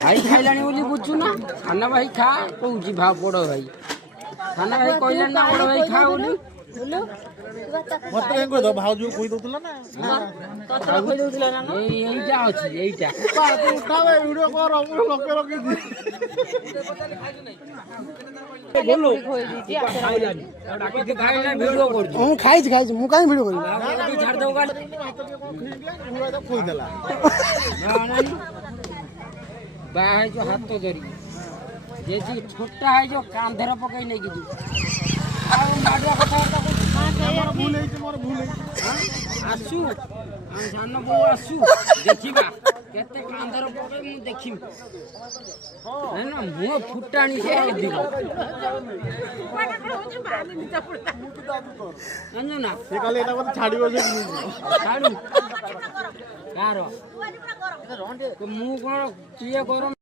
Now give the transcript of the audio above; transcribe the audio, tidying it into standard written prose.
भाई खाइलानी बोली बुझु ना साना भाई खा कहूँ भाव बड़ भाई साना भाई कहला ना बड़ भाई खा बोली मत कहीं कोई दो भाव जो कोई दोतला ना कतरा कोई दोतला ना एईटा अछि एईटा बात उठावे वीडियो कर लोके लोके दी बोलो खाइलानी डाके के खाइला वीडियो कर हम खाइज मु काई वीडियो करी छाड़ दो गाल पूरा तो खोई देला बाहर जो हाथ तो धरी जे जी छोटा है जो कांधर पकई नहीं की आ माडवा कथा मोर भूल आसु हम जान बो आसु देखिबा केते कांधर पकई मु देखिम है ना मु फुटाणी से दिबो ना से काले एटा मत छाड़िबो जे छाड़ू कार मु कोन किए करो